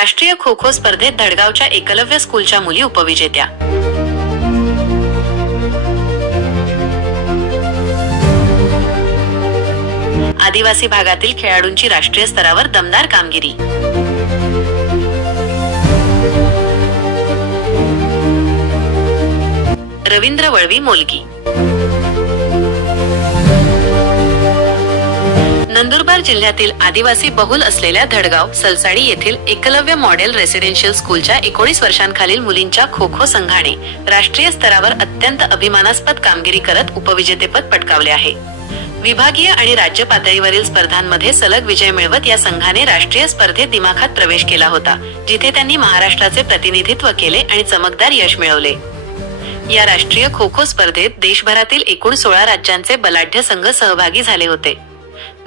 राष्ट्रीय खो खो स्पर्धेत धडगावच्या एकलव्य स्कूलच्या मुली उपविजेत्या. आदिवासी भागातील खेळाडूंची राष्ट्रीय स्तरावर दमदार कामगिरी. रवींद्र वळवी मोलगी. नंदुरबार जिल्ह्यातील आदिवासी बहुल असलेल्या धडगाव सलसाडी येथील एकलव्य मॉडेल रेसिडेन्शियल स्कूलच्या एकोणीस वर्षांखालील मुलींच्या खो खो संघाने राष्ट्रीय स्तरावर अत्यंत अभिमानास्पद कामगिरी करत उपविजेतेपद पटकावले आहे. विभागीय आणि राज्य पातळीवरील स्पर्धांमध्ये सलग विजय मिळवत या संघाने राष्ट्रीय स्पर्धेत दिमाखात प्रवेश केला होता जिथे त्यांनी महाराष्ट्राचे प्रतिनिधित्व केले आणि चमकदार यश मिळवले. या राष्ट्रीय खो खो स्पर्धेत देशभरातील एकूण सोळा राज्यांचे बलाढ्य संघ सहभागी झाले होते.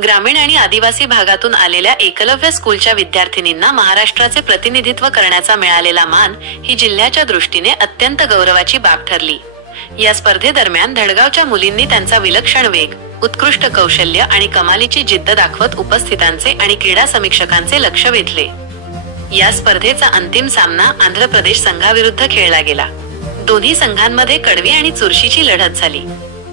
ग्रामीण आणि आदिवासी भागातून आलेल्या एकलव्य स्कूलच्या विद्यार्थिनींना महाराष्ट्राचे प्रतिनिधित्व करण्याचा मिळालेला मान ही जिल्ह्याच्या दृष्टीने अत्यंत गौरवाची बाब ठरली. या स्पर्धेदरम्यान धडगावच्या मुलींनी त्यांचा विलक्षण वेग उत्कृष्ट कौशल्य आणि कमालीची जिद्द दाखवत उपस्थितांचे आणि क्रीडा समीक्षकांचे लक्ष वेधले. या स्पर्धेचा अंतिम सामना आंध्र प्रदेश संघाविरुद्ध खेळला गेला. दोन्ही संघांमध्ये कडवी आणि चुरशीची लढत झाली.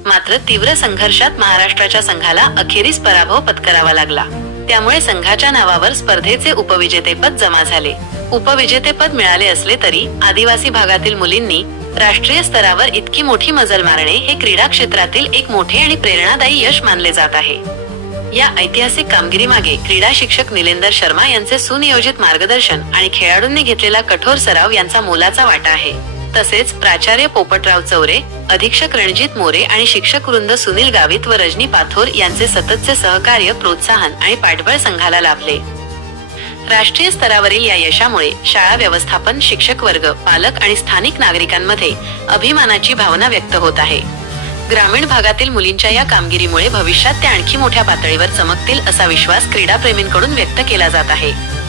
मात्र तीव्र संघर्षात महाराष्ट्राच्या संघाला अखेरीस पराभव पत्करावा लागला. त्यामुळे संघाच्या नावावर स्पर्धेचे उपविजेतेपद जमा झाले. उपविजेतेपद मिळाले असले तरी आदिवासी भागातील मुलींनी राष्ट्रीय स्तरावर इतकी मोठी मजल मारणे हे क्रीडा क्षेत्रातील एक मोठे आणि प्रेरणादायी यश मानले जात आहे. या ऐतिहासिक कामगिरीमागे क्रीडा शिक्षक निलेंदर शर्मा यांचे सुनियोजित मार्गदर्शन आणि खेळाडूंनी घेतलेला कठोर सराव यांचा मोलाचा वाटा आहे. तसेच प्राचार्य पोपटराव चौरे अधीक्षक रणजित मोरे आणि शिक्षक वृंद सुनील गावित व रजनी पाथोर यांचे सततचे सहकार्य प्रोत्साहन आणि पाठबळ संघाला लाभले. राष्ट्रीय स्तरावरील या यशामुळे शाळा व्यवस्थापन शिक्षक वर्ग पालक आणि स्थानिक नागरिकांमध्ये अभिमानाची भावना व्यक्त होत आहे. ग्रामीण भागातील मुलींच्या या कामगिरीमुळे भविष्यात ते आणखी मोठ्या पातळीवर चमकतील असा विश्वास क्रीडाप्रेमींकडून व्यक्त केला जात आहे.